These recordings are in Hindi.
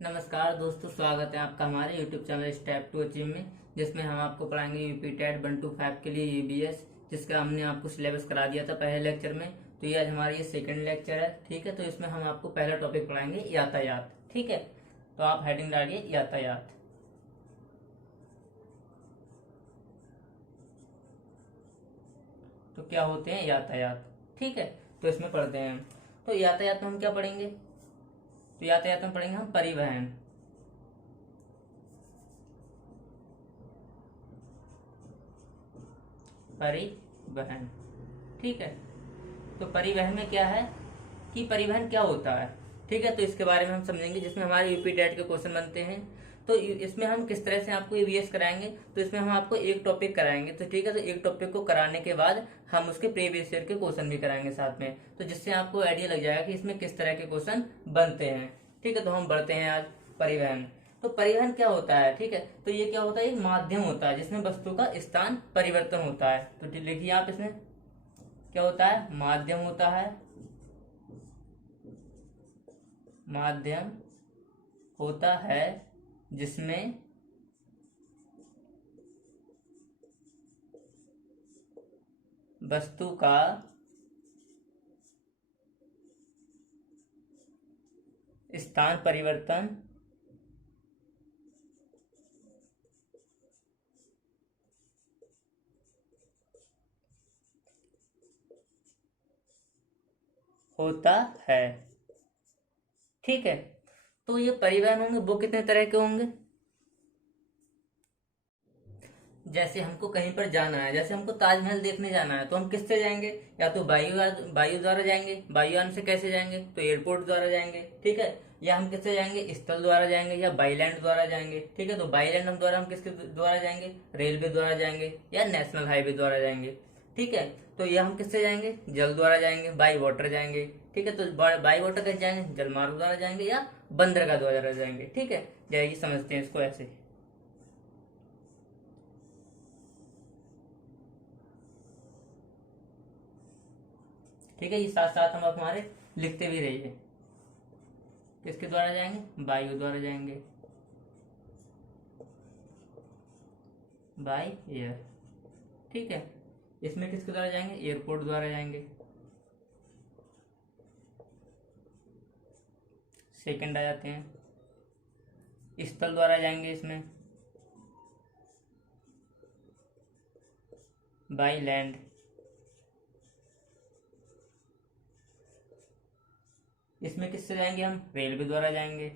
नमस्कार दोस्तों, स्वागत है आपका हमारे YouTube channel step to achieve में, जिसमें हम आपको पढ़ाएंगे यूपी टेट 1 to 5 के लिए ईबीएस, जिसका हमने आपको सिलेबस करा दिया था पहले लेक्चर में। तो ये आज हमारा ये सेकंड लेक्चर है, ठीक है। तो इसमें हम आपको पहला टॉपिक पढ़ाएंगे यातायात, ठीक है। तो आप हेडिंग डालिए यातायात। तो क्या होते हैं यातायात, ठीक है। तो इसमें पढ़ते हैं। तो यातायात में हम क्या पढ़ेंगे? तो यातायात में पढ़ेंगे हम परिवहन। परिवहन, ठीक है। तो परिवहन में क्या है कि परिवहन क्या होता है, ठीक है। तो इसके बारे में हम समझेंगे, जिसमें हमारे यूपी टेट के क्वेश्चन बनते हैं। तो इसमें हम किस तरह से आपको ईवीएस कराएंगे, तो इसमें हम आपको एक टॉपिक कराएंगे, तो ठीक है। तो एक टॉपिक को कराने के बाद हम उसके प्रीवियस ईयर के क्वेश्चन भी कराएंगे साथ में, तो जिससे आपको आइडिया लग जाएगा कि इसमें किस तरह के क्वेश्चन बनते हैं, ठीक है। तो हम बढ़ते हैं आज परिवहन। तो परिवहन क्या होता है, ठीक है। तो ये क्या होता है, एक माध्यम होता है जिसमें वस्तु का स्थान परिवर्तन होता है। तो लिखिए आप, इसमें क्या होता है, माध्यम होता है, माध्यम होता है जिसमें वस्तु का स्थान परिवर्तन होता है, ठीक है। तो ये परिवहन होंगे वो कितने तरह के होंगे? जैसे हमको कहीं पर जाना है, जैसे हमको ताजमहल देखने जाना है, तो हम किससे जाएंगे? या तो वायु द्वारा जाएंगे। वायुयान से कैसे जाएंगे? तो एयरपोर्ट द्वारा जाएंगे, ठीक है। या हम किससे जाएंगे? स्थल द्वारा जाएंगे या बाई लैंड द्वारा जाएंगे, ठीक है। तो बाई लैंड हम किसके द्वारा जाएंगे? रेलवे द्वारा जाएंगे या नेशनल हाईवे द्वारा जाएंगे, ठीक है। तो ये हम किससे जाएंगे? जल द्वारा जाएंगे, बाई वाटर जाएंगे, ठीक है। तो बाई वाटर कैसे जाएंगे? जलमार्ग द्वारा जाएंगे या बंदरगाह द्वारा जाएंगे, ठीक है। जैसे समझते हैं इसको ऐसे, ठीक है। ये साथ साथ हम हमारे लिखते भी रहिए। किसके द्वारा जाएंगे? वायु द्वारा जाएंगे, बाय एयर, ठीक है। इसमें किसके द्वारा जाएंगे? एयरपोर्ट द्वारा जाएंगे। सेकंड आ जाते हैं, स्थल द्वारा जाएंगे इसमें, बाय लैंड। इसमें किससे जाएंगे हम? रेलवे द्वारा जाएंगे।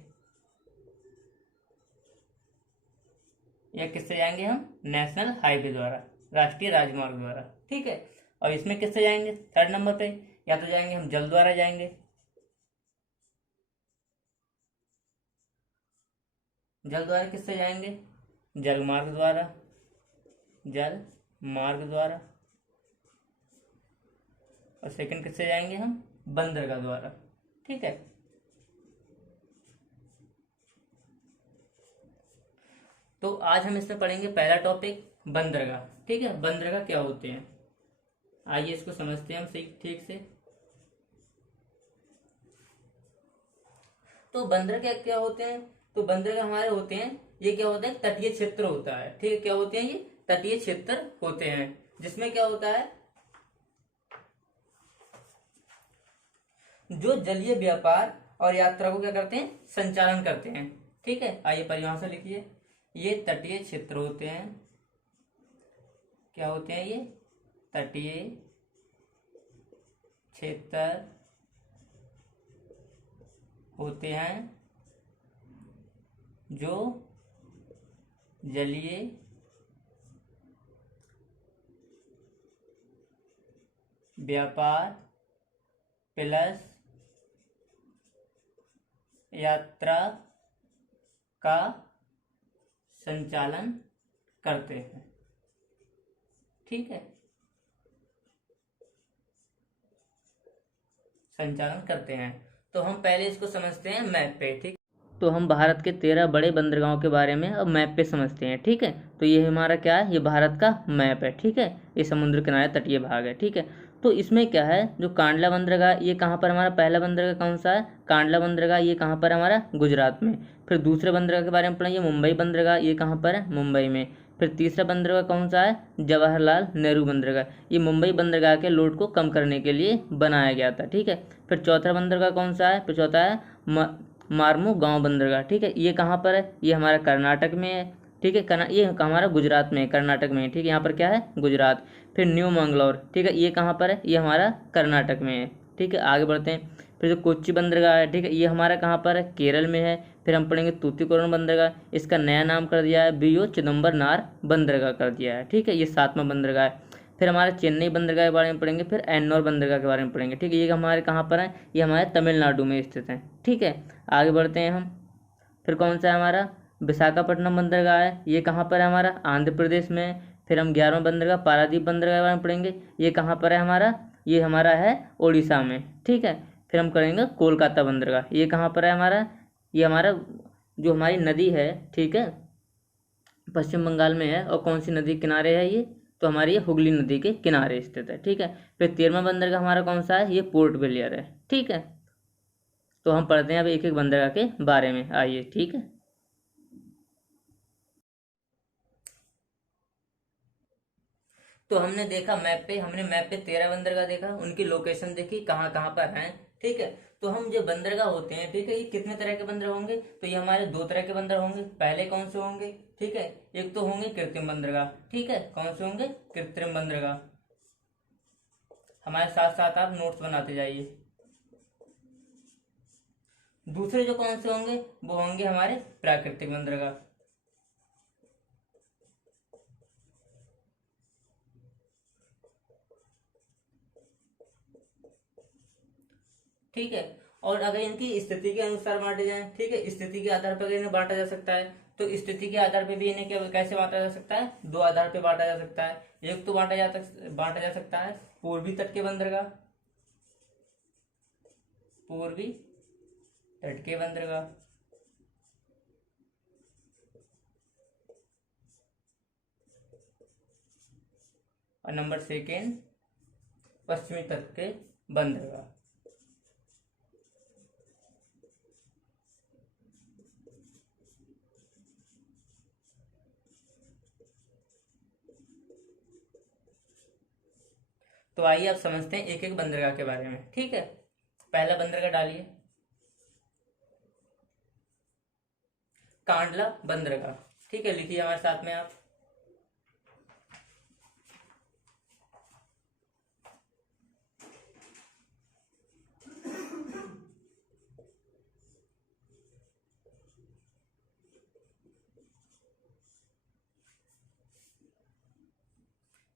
या किससे जाएंगे हम? नेशनल हाईवे द्वारा, राष्ट्रीय राजमार्ग द्वारा, ठीक है। और इसमें किससे जाएंगे? थर्ड नंबर पे, या तो जाएंगे हम जल द्वारा जाएंगे। जल द्वारा किससे जाएंगे? जल मार्ग द्वारा, जल मार्ग द्वारा। और सेकंड किससे जाएंगे हम? बंदरगाह द्वारा, ठीक है। तो आज हम इसमें पढ़ेंगे पहला टॉपिक बंदरगाह, ठीक है। बंदरगाह क्या होते हैं, आइए इसको समझते हैं हम ठीक से। तो बंदरगाह क्या होते हैं? तो बंदरगाह हमारे होते हैं, ये क्या होता है? तटीय क्षेत्र होता है, ठीक है। क्या होते हैं? ये तटीय क्षेत्र होते हैं, जिसमें क्या होता है, जो जलीय व्यापार और यात्रा को क्या करते हैं? संचालन करते हैं, ठीक है। आइए परिभाषा लिखिए। ये तटीय क्षेत्र होते हैं, क्या होते हैं? ये तटीय क्षेत्र होते हैं जो जलीय व्यापार प्लस यात्रा का संचालन करते हैं, ठीक है। संचालन करते हैं। तो हम पहले इसको समझते हैं मैप पे, ठीक। तो हम भारत के 13 बड़े बंदरगाहों के बारे में अब मैप पे समझते हैं, ठीक है। तो ये हमारा क्या है? ये भारत का मैप है, ठीक है। ये समुद्र किनारे तटीय भाग है, ठीक है। तो इसमें क्या है, जो कांडला बंदरगाह ये कहाँ पर हमारा पहला बंदरगाह कौन सा है, कांडला बंदरगाह ये कहाँ पर है हमारा गुजरात में। फिर दूसरे बंदरगाह के बारे में पढ़ेंगे, मुंबई बंदरगाह ये कहाँ पर है, मुंबई में। फिर तीसरा बंदरगाह कौन सा है, जवाहरलाल नेहरू बंदरगाह, ये मुंबई बंदरगाह के लोड को कम करने के लिए बनाया गया था, ठीक है। फिर चौथा बंदरगाह कौन सा है, फिर चौथा है मारमू गांव बंदरगाह, ठीक है, ये कहाँ पर है, ये हमारा कर्नाटक में है, ठीक है, ये हमारा गुजरात में है, कर्नाटक में है, ठीक है, यहाँ पर क्या है गुजरात। फिर न्यू मंगलौर, ठीक है, ये कहाँ पर है, ये हमारा कर्नाटक में है, ठीक है। आगे बढ़ते हैं, फिर जो कोच्चि बंदरगाह है, ठीक है, ये हमारा कहाँ पर है, केरल में है। फिर हम पढ़ेंगे तूतीकोरन बंदरगाह, इसका नया नाम कर दिया है BO चिदम्बरनार बंदरगाह कर दिया है, ठीक है, ये 7वां बंदरगाह है। फिर हमारे चेन्नई बंदरगाह के बारे में पढ़ेंगे, फिर एन्नौर बंदरगाह के बारे में पढ़ेंगे, ठीक है, ये हमारे कहाँ पर है, ये हमारे तमिलनाडु में स्थित है, ठीक है। आगे बढ़ते हैं हम, फिर कौन सा है हमारा विशाखापट्टनम बंदरगाह है, ये कहाँ पर है हमारा आंध्र प्रदेश में। फिर हम 11वां बंदरगाह पारादीप बंदरगाह के बारे में पढ़ेंगे, ये कहाँ पर है हमारा, ये हमारा है उड़ीसा में, ठीक है। फिर हम करेंगे कोलकाता बंदरगाह, ये कहाँ पर है हमारा, ये हमारा जो हमारी नदी है, ठीक है, पश्चिम बंगाल में है। और कौन सी नदी के किनारे है ये, तो हमारी ये हुगली नदी के किनारे स्थित है, ठीक है। फिर 13वां बंदरगाह हमारा कौन सा है, ये पोर्ट ब्लेयर है, ठीक है। तो हम पढ़ते हैं अब एक एक बंदरगाह के बारे में, आइए, ठीक है। तो हमने देखा मैप पे, हमने मैप पे 13 बंदरगाह देखा, उनकी लोकेशन देखी कहाँ कहाँ पर हैं, ठीक है। तो हम जो बंदरगाह होते हैं, ठीक है, ये कितने तरह के बंदर होंगे, तो ये हमारे 2 तरह के बंदर होंगे। पहले कौन से होंगे, ठीक है, एक तो होंगे कृत्रिम बंदरगाह, ठीक है, कौन से होंगे कृत्रिम बंदरगाह, हमारे साथ साथ आप नोट्स बनाते जाइए। दूसरे जो कौन से होंगे, वो होंगे हमारे प्राकृतिक बंदरगाह, ठीक है। और अगर इनकी स्थिति के अनुसार बांटे जाएं, ठीक है, स्थिति के आधार पर इन्हें बांटा जा सकता है। तो स्थिति के आधार पर भी इन्हें कैसे बांटा जा सकता है, 2 आधार पर बांटा जा सकता है। एक तो बांटा जा सकता है पूर्वी तट के बंदरगाह, पूर्वी तट के बंदरगाह, और नंबर 2 पश्चिमी तट के बंदरगाह। तो आइए अब समझते हैं एक एक बंदरगाह के बारे में, ठीक है। पहला बंदरगाह डालिए, कांडला बंदरगाह, ठीक है, लिखिए हमारे साथ में आप।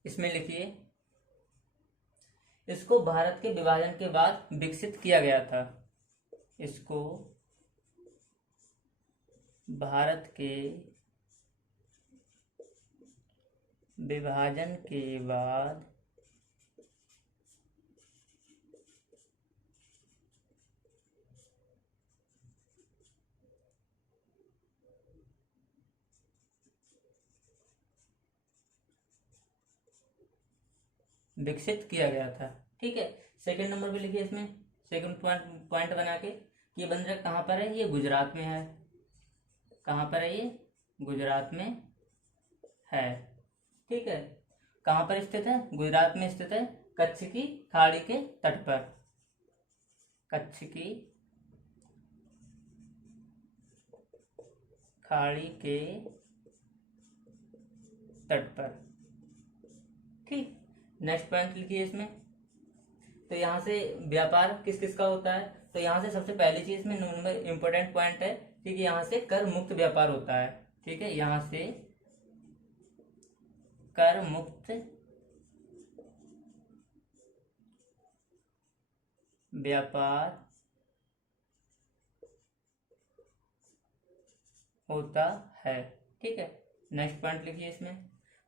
इसमें लिखिए, इसको भारत के विभाजन के बाद विकसित किया गया था, इसको भारत के विभाजन के बाद विकसित किया गया था, ठीक है। सेकंड नंबर पे लिखिए, इसमें सेकंड पॉइंट बना के, ये बंदरगाह कहाँ पर है, ये गुजरात में है, कहाँ पर है ये, गुजरात में है, ठीक है। कहाँ पर स्थित है, गुजरात में स्थित है, कच्छ की खाड़ी के तट पर, कच्छ की खाड़ी के तट पर, ठीक। नेक्स्ट पॉइंट लिखिए इसमें, तो यहाँ से व्यापार किस किस का होता है, तो यहाँ से सबसे पहली चीज में नंबर इंपॉर्टेंट पॉइंट है, ठीक है, यहाँ से कर मुक्त व्यापार होता है, ठीक है, यहाँ से कर मुक्त व्यापार होता है, ठीक है। नेक्स्ट पॉइंट लिखिए इसमें,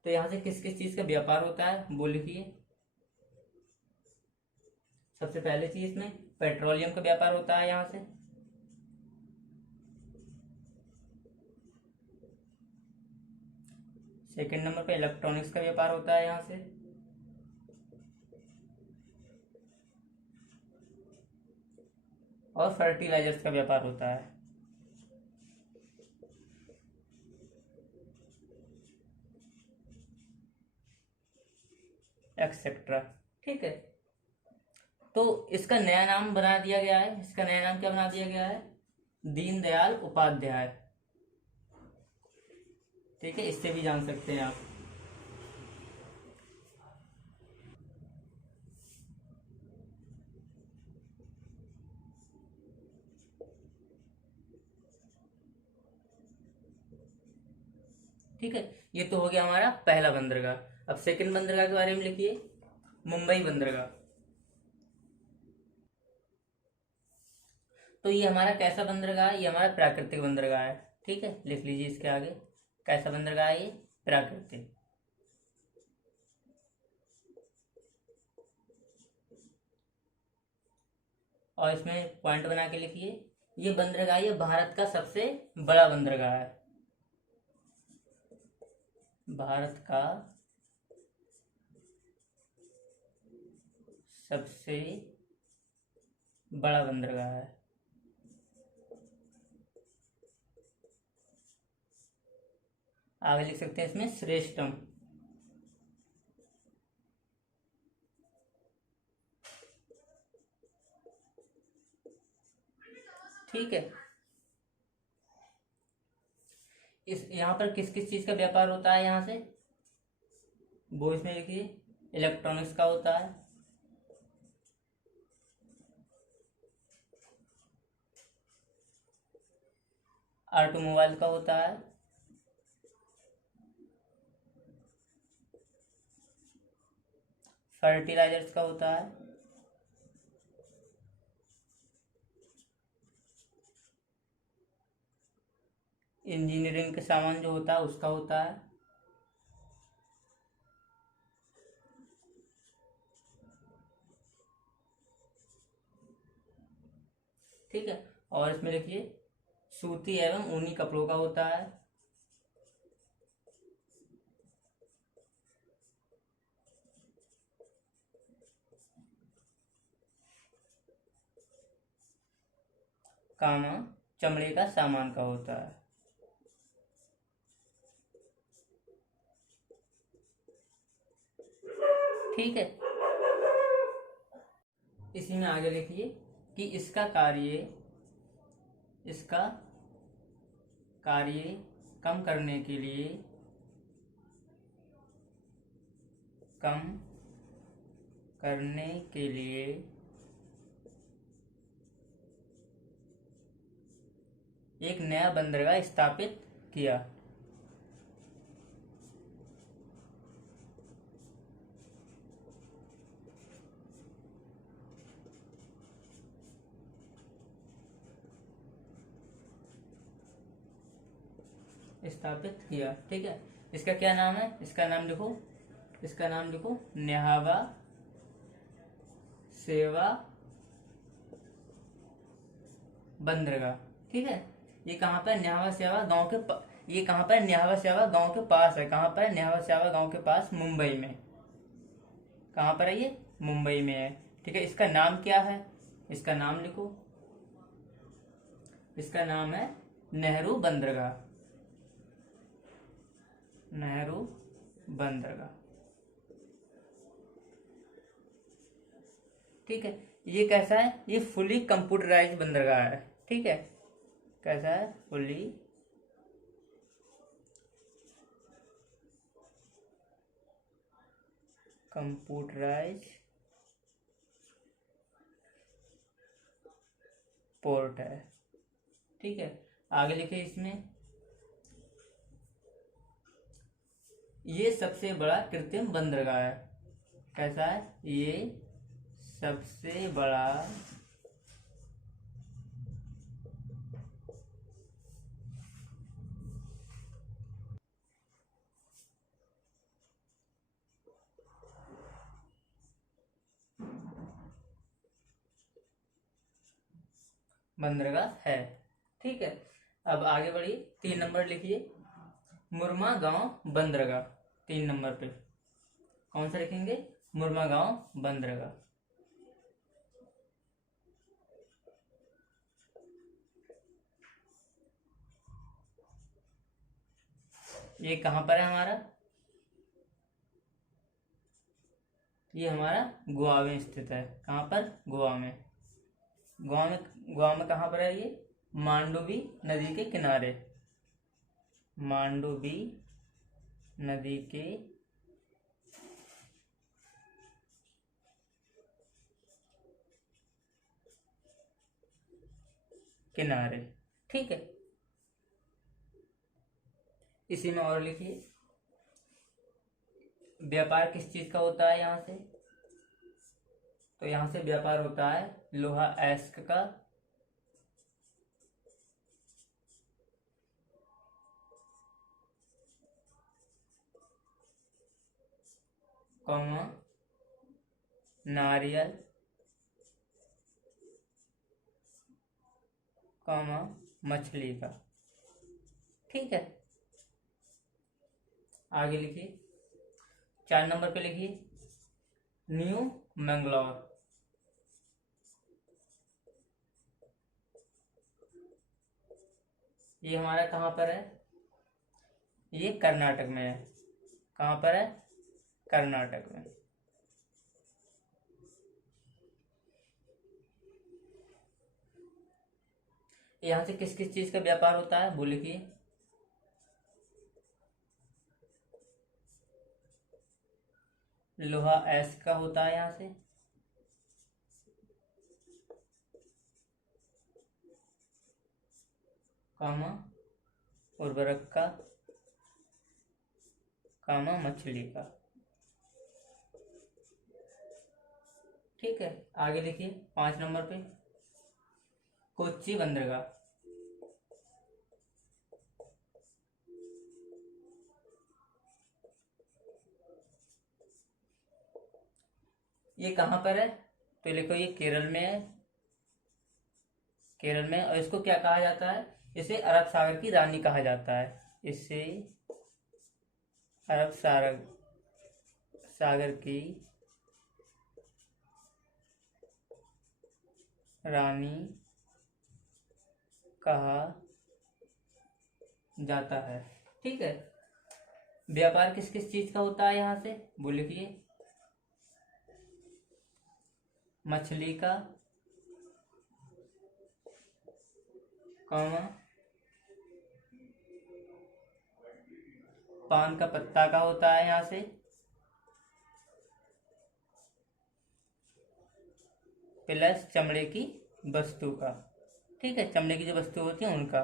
तो यहाँ से किस किस चीज का व्यापार होता है वो लिखिए। सबसे पहले चीज में पेट्रोलियम का व्यापार होता है यहाँ से, सेकंड नंबर पे इलेक्ट्रॉनिक्स का व्यापार होता है यहाँ से, और फर्टिलाइजर्स का व्यापार होता है, एक्सेट्रा। ठीक है, तो इसका नया नाम बना दिया गया है, इसका नया नाम क्या बना दिया गया है? दीनदयाल उपाध्याय। ठीक है, इससे भी जान सकते हैं आप। ठीक है, ये तो हो गया हमारा पहला बंदरगाह। अब सेकंड बंदरगाह के बारे में लिखिए, मुंबई बंदरगाह। तो ये हमारा कैसा बंदरगाह है? ये हमारा प्राकृतिक बंदरगाह है। ठीक है, लिख लीजिए इसके आगे, कैसा बंदरगाह है ये? प्राकृतिक। और इसमें पॉइंट बना के लिखिए, ये बंदरगाह ये भारत का सबसे बड़ा बंदरगाह है, भारत का सबसे बड़ा बंदरगाह है। आगे लिख सकते हैं इसमें श्रेष्ठम। ठीक है, इस यहाँ पर किस किस चीज का व्यापार होता है यहाँ से? वो इसमें लिखिए, इलेक्ट्रॉनिक्स का होता है, ऑटोमोबाइल का होता है, फर्टिलाइजर्स का होता है, इंजीनियरिंग के सामान जो होता है उसका होता है, ठीक है। और इसमें लिखिए, सूती एवं ऊनी कपड़ों का होता है, कामा चमड़े का सामान का होता है। ठीक है, इसी में आगे लिखिए कि इसका कार्य कम करने के लिए एक नया बंदरगाह स्थापित किया। ठीक है, इसका क्या नाम है? इसका नाम लिखो न्हावा सेवा बंदरगाह। ठीक है, ये कहाँ पर? न्हावा सेवा गांव के ये कहाँ पर? न्हावा सेवा गांव के पास है। कहाँ पर? न्हावा सेवा गांव के पास, मुंबई में। कहाँ पर है ये? मुंबई में है। ठीक है, इसका नाम क्या है? इसका नाम लिखो, इसका नाम है नेहरू बंदरगाह, नेहरू बंदरगाह। ठीक है, ये कैसा है? ये फुली कंप्यूटराइज बंदरगाह है। ठीक है, कैसा है? फुली कंप्यूटराइज पोर्ट है। ठीक है, आगे लिखे इसमें, ये सबसे बड़ा कृत्रिम बंदरगाह है। कैसा है? ये सबसे बड़ा बंदरगाह है। ठीक है, अब आगे बढ़िए, 3 नंबर लिखिए, मुरमा गांव बंदरगाह। 3 नंबर पे कौन सा लिखेंगे? मुरमा गांव बंदरगाह। ये कहाँ पर है हमारा? ये हमारा गोवा में स्थित है। कहाँ पर? गोवा में। गोवा में कहाँ पर है ये? मांडोवी नदी के किनारे। मांडोवी नदी के किनारे। ठीक है, इसी में और लिखिए, व्यापार किस चीज का होता है यहाँ से? तो यहाँ से व्यापार होता है लोहा अयस्क का, कौमा नारियल, कौमा मछली का। ठीक है, आगे लिखिए, 4 नंबर पे लिखिए न्यू मैंगलोर। ये हमारा कहाँ पर है? ये कर्नाटक में है। कहाँ पर है? कर्नाटक में। यहाँ से किस किस चीज का व्यापार होता है वो लिखिए। लोहा अयस्क का होता है यहाँ से, कामा उर्वरक का, कामा मछली का। ठीक है, आगे देखिए 5 नंबर पे कोच्चि बंदरगाह। ये कहाँ पर है? तो लिखो ये केरल में है। केरल में, और इसको क्या कहा जाता है? इसे अरब सागर की रानी कहा जाता है। इसे अरब सागर की रानी कहा जाता है। ठीक है, व्यापार किस किस चीज का होता है यहाँ से वो लिखिए। मछली का, कौमा पान का पत्ता का होता है यहाँ से, प्लस चमड़े की वस्तु का। ठीक है, चमड़े की जो वस्तु होती है उनका।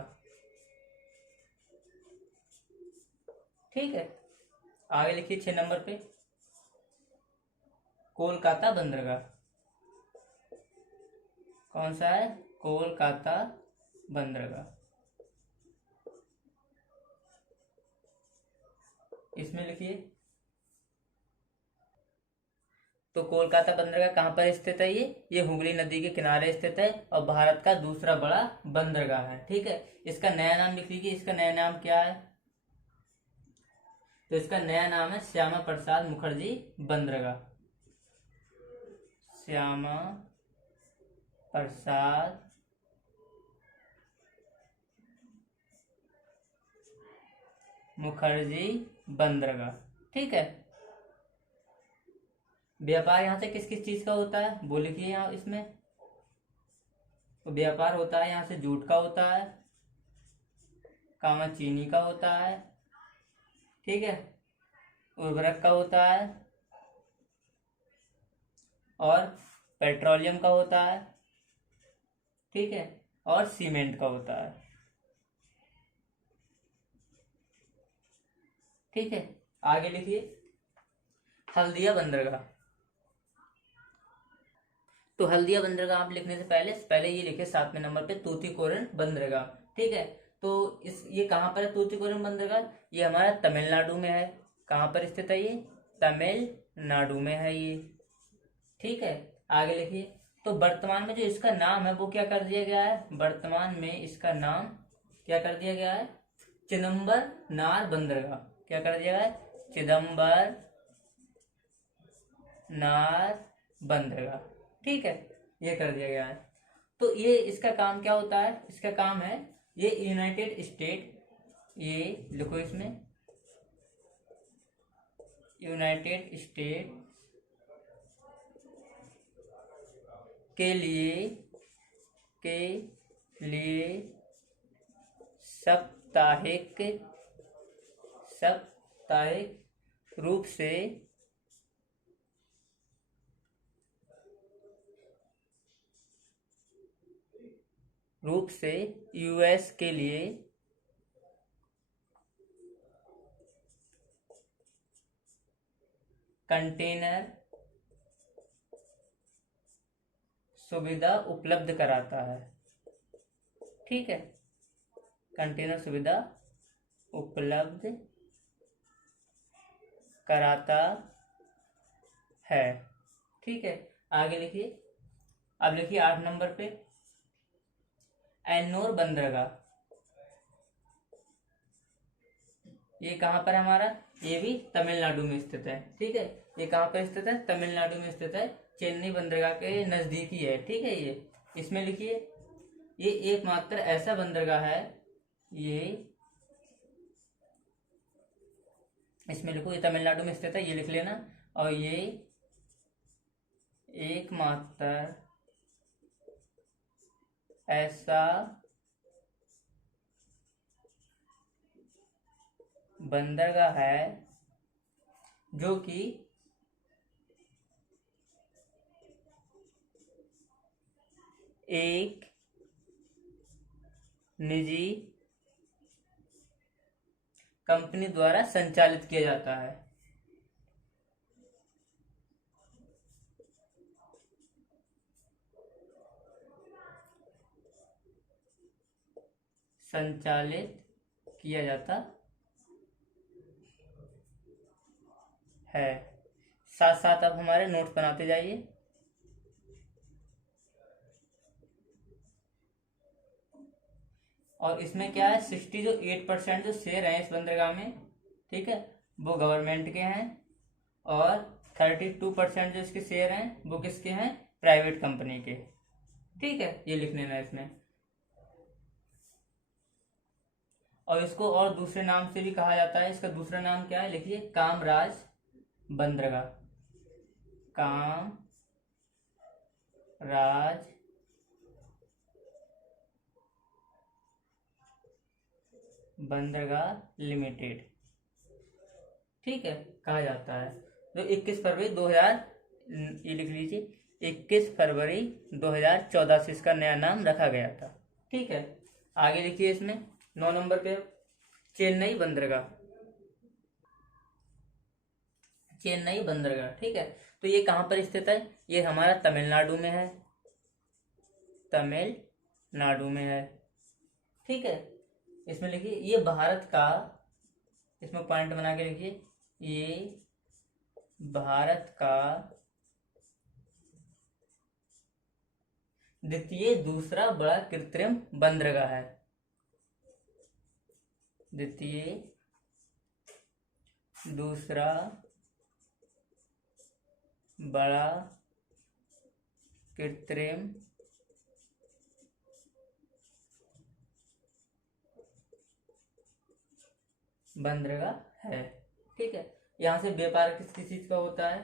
ठीक है, आगे लिखिए 6 नंबर पे कोलकाता बंदरगाह। कौन सा है? कोलकाता बंदरगाह। इसमें लिखिए, तो कोलकाता बंदरगाह कहाँ पर स्थित है? ये हुगली नदी के किनारे स्थित है और भारत का दूसरा बड़ा बंदरगाह है। ठीक है, इसका नया नाम लिख लीजिए। इसका नया नाम क्या है? तो इसका नया नाम है श्यामा प्रसाद मुखर्जी बंदरगाह। श्यामा प्रसाद मुखर्जी बंदरगाह। ठीक है, व्यापार यहाँ से किस किस चीज का होता है वो लिखिए यहाँ इसमें। तो व्यापार होता है यहाँ से जूट का होता है, कामा चीनी का होता है, ठीक है, उर्वरक का होता है और पेट्रोलियम का होता है, ठीक है, और सीमेंट का होता है। ठीक है, आगे लिखिए हल्दिया बंदरगाह। तो हल्दिया बंदरगाह आप लिखने से पहले ये लिखे 7वें नंबर पे तूतीकोरन बंदरगाह। ठीक है, तो ये कहाँ पर है तूतीकोरन बंदरगाह? ये हमारा तमिलनाडु में है। कहाँ पर स्थित है ये? तमिलनाडु में है ये। ठीक है, आगे लिखिए, तो वर्तमान में जो इसका नाम है वो क्या कर दिया गया है? वर्तमान में इसका नाम क्या कर दिया गया है? चिदम्बर नार बंदरगाह। क्या कर दिया गया है? चिदम्बर नार बंदरगाह। ठीक है, ये कर दिया गया है। तो ये इसका काम क्या होता है, इसका काम है ये यूनाइटेड स्टेट, ये लिखो इसमें यूनाइटेड स्टेट के लिए के लिए साप्ताहिक साप्ताहिक रूप से यूएस के लिए कंटेनर सुविधा उपलब्ध कराता है। ठीक है, कंटेनर सुविधा उपलब्ध कराता है। ठीक है, आगे लिखिए। अब लिखिए 8 नंबर पे एन्नोर बंदरगाह। ये कहाँ पर है हमारा, ये भी तमिलनाडु में स्थित है। ठीक है, ये कहाँ पर स्थित है, तमिलनाडु में स्थित है, चेन्नई बंदरगाह के नजदीकी है। ठीक है, ये इसमें लिखिए ये एकमात्र ऐसा बंदरगाह है, ये इसमें लिखो, ये तमिलनाडु में स्थित है, ये लिख लेना। और ये एकमात्र ऐसा बंदरगाह है जो कि एक निजी कंपनी द्वारा संचालित किया जाता है। संचालित किया जाता है। साथ साथ अब हमारे नोट्स बनाते जाइए। और इसमें क्या है, 68% जो शेयर हैं इस बंदरगाह में, ठीक है, वो गवर्नमेंट के हैं। और 32% जो इसके शेयर हैं वो किसके हैं, प्राइवेट कंपनी के। ठीक है, ये लिख लेना इसमें। और इसको और दूसरे नाम से भी कहा जाता है, इसका दूसरा नाम क्या है, लिखिए कामराज बंदरगाह। कामराज बंदरगाह लिमिटेड, ठीक है, कहा जाता है। जो 21 फरवरी 2000, ये लिख लीजिए, 21 फरवरी 2014 से इसका नया नाम रखा गया था। ठीक है, आगे लिखिए इसमें 9 नंबर पे चेन्नई बंदरगाह। चेन्नई बंदरगाह, ठीक है, तो ये कहाँ पर स्थित है, ये हमारा तमिलनाडु में है, तमिलनाडु में है। ठीक है, इसमें लिखिए ये भारत का, इसमें पॉइंट बना के लिखिए, ये भारत का द्वितीय दूसरा बड़ा कृत्रिम बंदरगाह है। द्वितीय दूसरा बड़ा कृत्रिम बंदरगाह है। ठीक है, यहां से व्यापार किस किस चीज का होता है,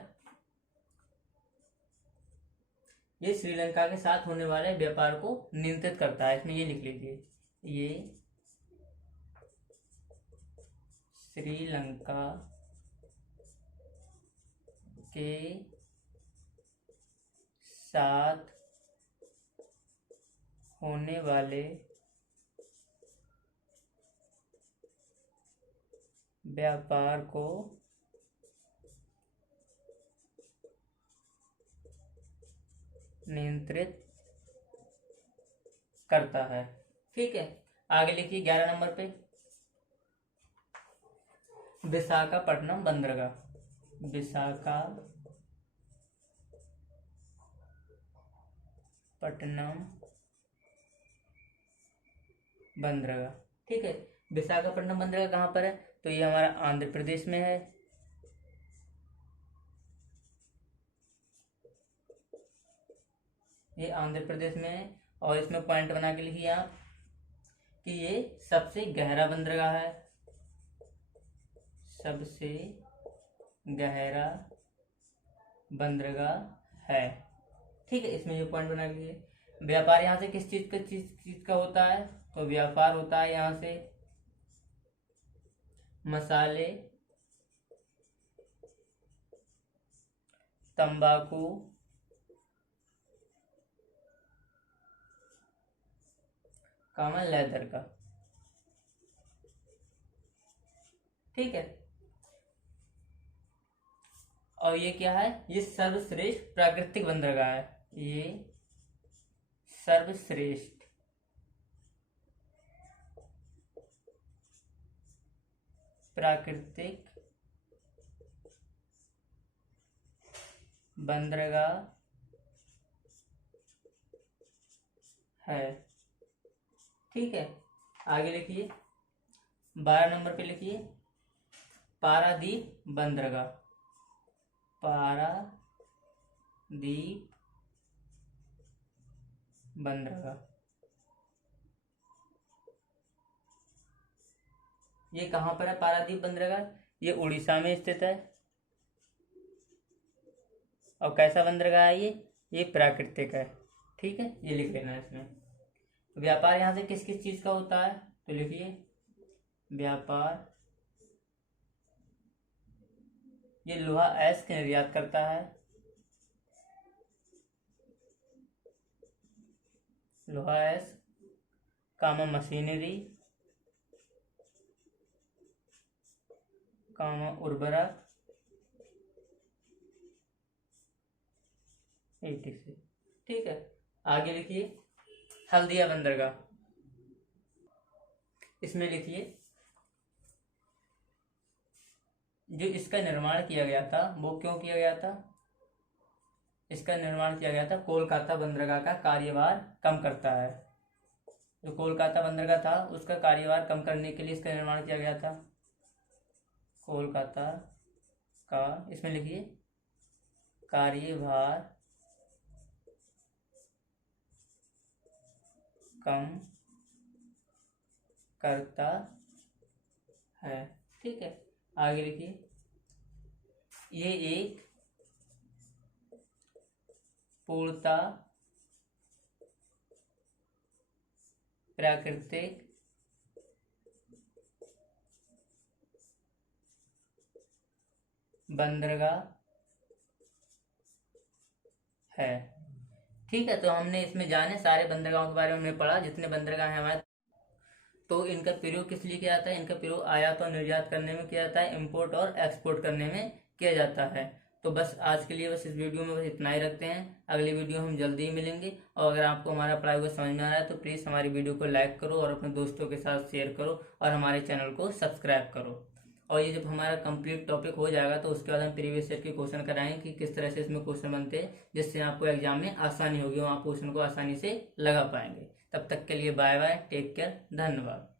ये श्रीलंका के साथ होने वाले व्यापार को नियंत्रित करता है। इसमें ये लिख लीजिए, ये श्रीलंका के साथ होने वाले व्यापार को नियंत्रित करता है। ठीक है, आगे लिखिए 11 नंबर पे विशाखापट्टनम बंदरगाह। विशाखापट्टनम बंदरगाह, ठीक है, विशाखापट्टनम बंदरगाह कहाँ पर है, तो ये हमारा आंध्र प्रदेश में है। ये आंध्र प्रदेश में है। और इसमें पॉइंट बना के लिखिए आप कि ये सबसे गहरा बंदरगाह है, सबसे गहरा बंदरगाह है। ठीक है, इसमें ये पॉइंट बना के लिखिए। व्यापार यहाँ से किस चीज का होता है, तो व्यापार होता है यहाँ से मसाले, तंबाकू, कामन लेदर का। ठीक है, और ये क्या है, ये सर्वश्रेष्ठ प्राकृतिक बंदरगाह है, ये सर्वश्रेष्ठ प्राकृतिक बंदरगाह है। ठीक है, आगे लिखिए 12 नंबर पे लिखिए पारादीप बंदरगाह, पारादीप बंदरगाह। ये कहाँ पर है पारादीप बंदरगाह, ये उड़ीसा में स्थित है। और कैसा बंदरगाह है ये प्राकृतिक है। ठीक है, ये लिख लेना है इसमें। व्यापार यहाँ से किस किस चीज का होता है, तो लिखिए व्यापार ये लोहा अयस्क निर्यात करता है, लोहा अयस्क, कामा मशीनरी, कामा उर्वरक, etc। ठीक है, आगे लिखिए हल्दिया बंदरगाह, इसमें लिखिए जो इसका निर्माण किया गया था वो क्यों किया गया था, इसका निर्माण किया गया था कोलकाता बंदरगाह का कार्यभार कम करता है। जो कोलकाता बंदरगाह था उसका कार्यभार कम करने के लिए इसका निर्माण किया गया था। कोलकाता का, इसमें लिखिए कार्यभार कम करता है। ठीक है, आगे लिखिए ये एक पूर्णतः प्राकृतिक बंदरगाह है। ठीक है, तो हमने इसमें जाने सारे बंदरगाहों के बारे में हमने पढ़ा, जितने बंदरगाह हैं हमारे। तो इनका प्रयोग किस लिए किया जाता है, इनका प्रयोग आयात और निर्यात करने में किया जाता है, इंपोर्ट और एक्सपोर्ट करने में किया जाता है। तो बस आज के लिए बस इस वीडियो में बस इतना ही रखते हैं। अगली वीडियो हम जल्दी ही मिलेंगे। और अगर आपको हमारा पढ़ाई हुआ समझ में आ रहा है तो प्लीज़ हमारी वीडियो को लाइक करो और अपने दोस्तों के साथ शेयर करो और हमारे चैनल को सब्सक्राइब करो। और ये जब हमारा कंप्लीट टॉपिक हो जाएगा तो उसके बाद हम प्रीवियस ईयर के क्वेश्चन कराएंगे कि किस तरह से इसमें क्वेश्चन बनते हैं, जिससे आपको एग्जाम में आसानी होगी और आप क्वेश्चन को आसानी से लगा पाएंगे। तब तक के लिए बाय बाय, टेक केयर, धन्यवाद।